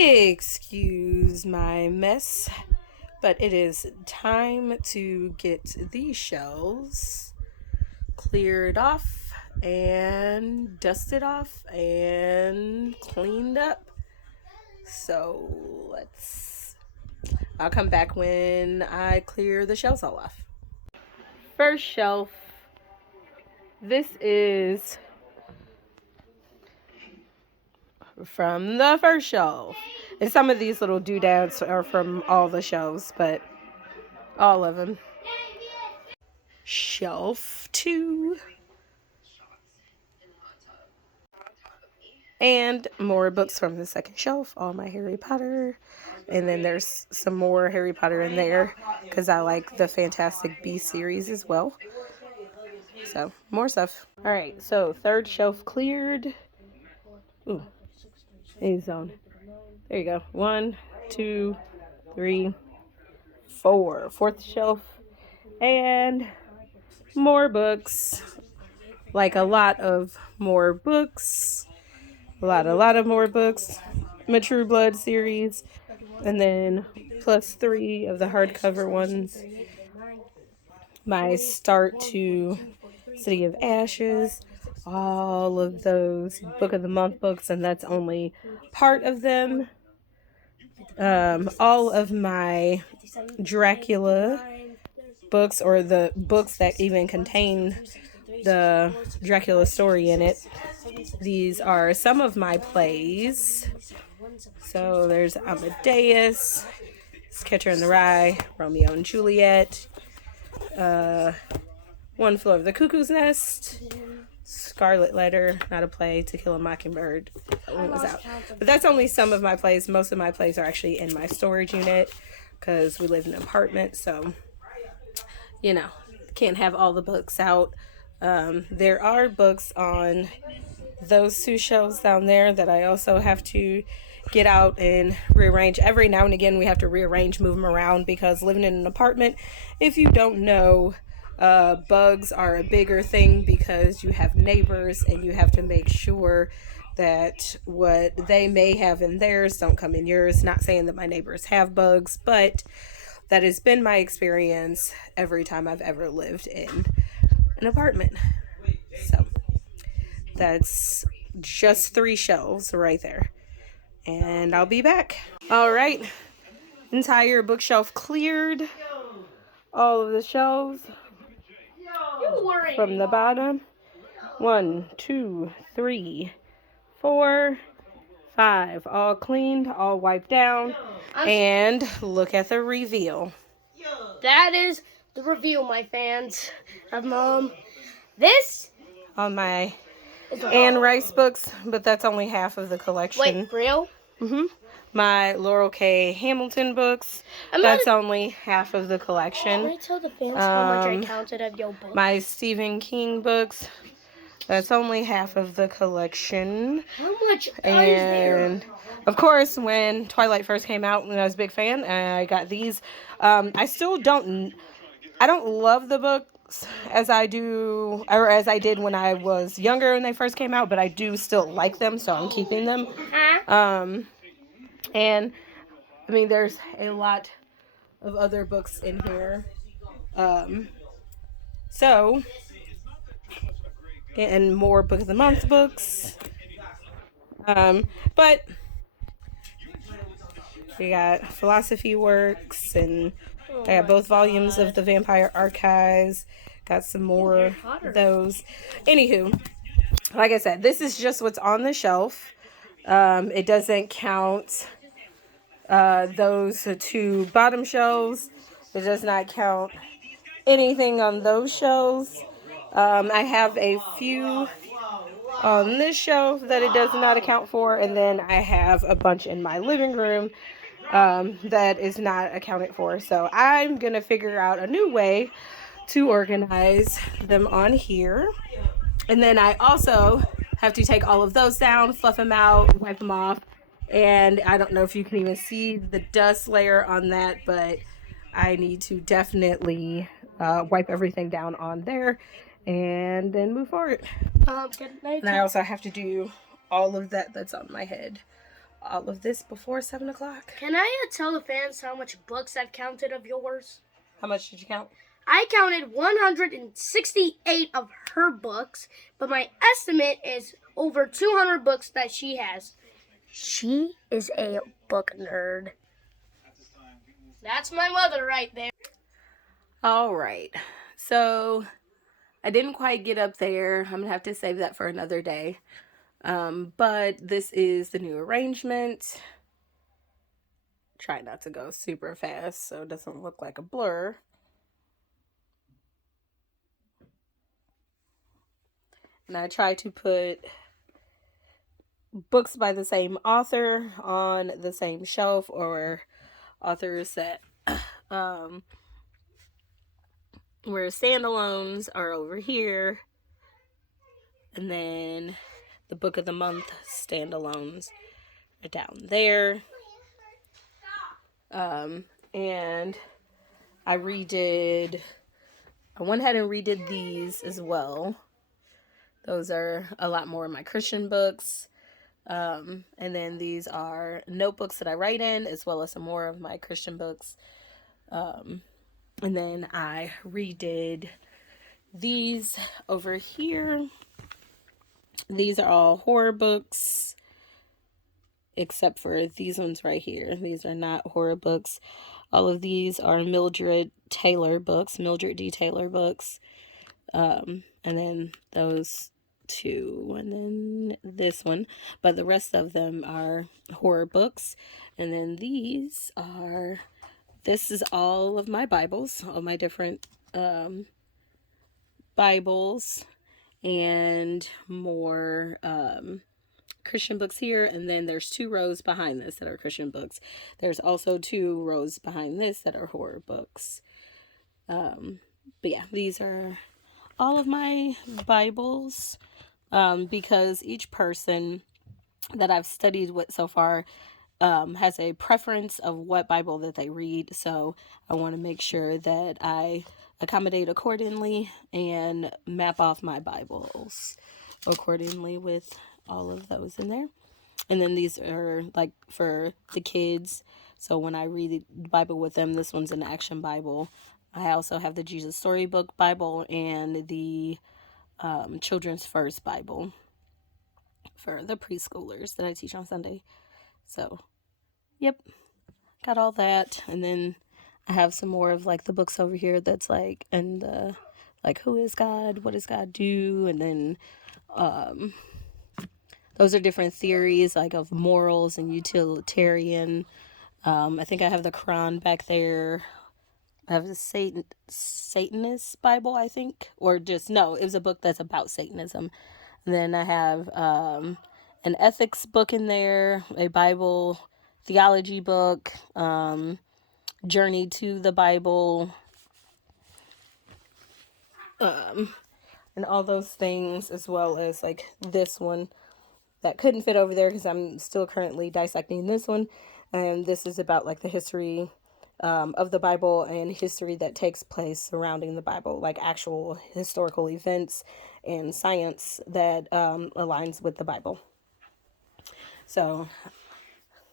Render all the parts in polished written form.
Excuse my mess, but it is time to get these shelves cleared off and dusted off and cleaned up. So I'll come back when I clear the shelves all off. First shelf. This is from the first shelf. And some of these little doodads are from all the shelves, but all of them. Shelf 2. And more books from the second shelf, all my Harry Potter. And then there's some more Harry Potter in there because I like the Fantastic Beasts series as well. So, more stuff. Alright, so third shelf cleared. Ooh, A zone. There you go. 1, 2, 3, 4. Fourth shelf. And more books. Like a lot of more books. A lot of more books. My True Blood series. And then plus 3 of the hardcover ones. My start to City of Ashes. All of those Book of the Month books, and that's only part of them. All of my Dracula books, or the books that even contain the Dracula story in it. These are some of my plays. So there's Amadeus, Catcher in the Rye, Romeo and Juliet, One Flew Over the Cuckoo's Nest, Scarlet Letter, not a play, To Kill a Mockingbird. That one was out. But that's only some of my plays. Most of my plays are actually in my storage unit because we live in an apartment, so, you know, can't have all the books out. There are books on those 2 shelves down there that I also have to get out and rearrange. Every now and again we have to rearrange, move them around, because living in an apartment, if you don't know, bugs are a bigger thing because you have neighbors and you have to make sure that what they may have in theirs don't come in yours. Not saying that my neighbors have bugs, but that has been my experience every time I've ever lived in an apartment. So that's just 3 shelves right there. And I'll be back. All right. Entire bookshelf cleared. All of the shelves from the bottom. 1, 2, 3, 4, 5. All cleaned, all wiped down. And look at the reveal. That is the reveal, my fans. This on my Anne Rice books, but that's only half of the collection. Wait, real? My Laurel K. Hamilton books, that's only half of the collection. Can I tell the fans how much I counted of your books? My Stephen King books, that's only half of the collection. How much is there? And of course, when Twilight first came out, when I was a big fan, I got these. I don't love the books as I did when I was younger when they first came out, but I do still like them, so I'm keeping them. And I mean, there's a lot of other books in here. And more Book of the Month books. But we got philosophy works, and I got both volumes of the Vampire Archives. Got some more of those. Anywho, like I said, this is just what's on the shelf. It doesn't count those 2 bottom shelves. It does not count anything on those shelves. I have a few on this shelf that it does not account for, and then I have a bunch in my living room that is not accounted for. So I'm going to figure out a new way to organize them on here. And then I also have to take all of those down, fluff them out, wipe them off. And I don't know if you can even see the dust layer on that, but I need to definitely wipe everything down on there and then move forward. Good night. And I also have to do all of that that's on my head all of this before 7 o'clock. Can I tell the fans how much books I've counted of yours? How much did you count? I counted 168 of her books, but my estimate is over 200 books that she has. She is a book nerd. That's my mother right there. All right. So I didn't quite get up there. I'm going to have to save that for another day. But this is the new arrangement. Try not to go super fast so it doesn't look like a blur. And I try to put books by the same author on the same shelf, or authors that where standalones are over here, and then the book of the month standalones are down there. And I went ahead and redid these as well. Those are a lot more of my Christian books. And then these are notebooks that I write in, as well as some more of my Christian books. And then I redid these over here. These are all horror books, except for these ones right here. These are not horror books. All of these are Mildred D. Taylor books. And then those two, and then this one. But the rest of them are horror books. And then this is all of my Bibles, all my different Bibles, and more Christian books here. And then there's 2 rows behind this that are Christian books. There's also 2 rows behind this that are horror books. But yeah, these are all of my Bibles, because each person that I've studied with so far has a preference of what Bible that they read. So I want to make sure that I accommodate accordingly and map off my Bibles accordingly with all of those in there. And then these are like for the kids. So when I read the Bible with them, this one's an action Bible. I also have the Jesus Storybook Bible and the Children's First Bible for the preschoolers that I teach on Sunday. So, yep, got all that. And then I have some more of like the books over here that's like, and like, who is God? What does God do? And then those are different theories like of morals and utilitarian. I think I have the Quran back there. I have the Satanist Bible, I think, or just, no, it was a book that's about Satanism. And then I have an ethics book in there, a Bible theology book, Journey to the Bible, and all those things, as well as like this one that couldn't fit over there because I'm still currently dissecting this one. And this is about like the history of the Bible and history that takes place surrounding the Bible, like actual historical events and science that aligns with the Bible. So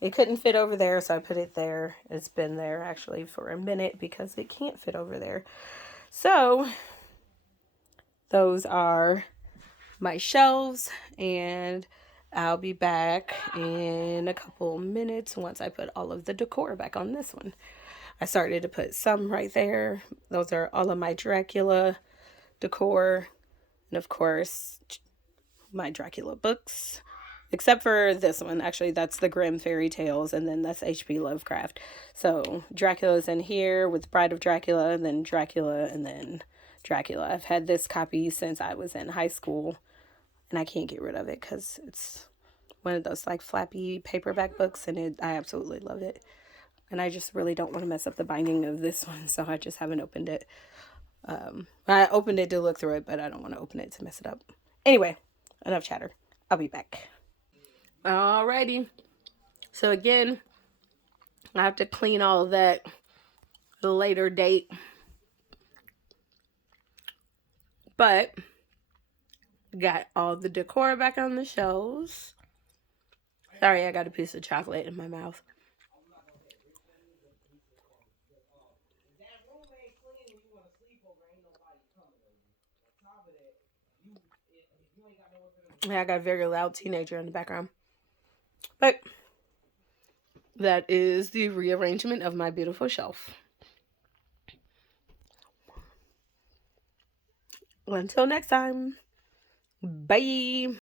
it couldn't fit over there, so I put it there. It's been there actually for a minute because it can't fit over there. So those are my shelves, and I'll be back in a couple minutes once I put all of the decor back on this one. I started to put some right there. Those are all of my Dracula decor. And of course, my Dracula books. Except for this one. Actually, that's the Grimm Fairy Tales. And then that's H.P. Lovecraft. So, Dracula's in here with Bride of Dracula. And then Dracula. And then Dracula. I've had this copy since I was in high school. And I can't get rid of it because it's one of those like flappy paperback books. And I absolutely love it. And I just really don't want to mess up the binding of this one, so I just haven't opened it. I opened it to look through it, but I don't want to open it to mess it up. Anyway, enough chatter. I'll be back. Alrighty. So again, I have to clean all of that at a later date. But got all the decor back on the shelves. Sorry, I got a piece of chocolate in my mouth. Yeah, I got a very loud teenager in the background. But that is the rearrangement of my beautiful shelf. Until next time, bye.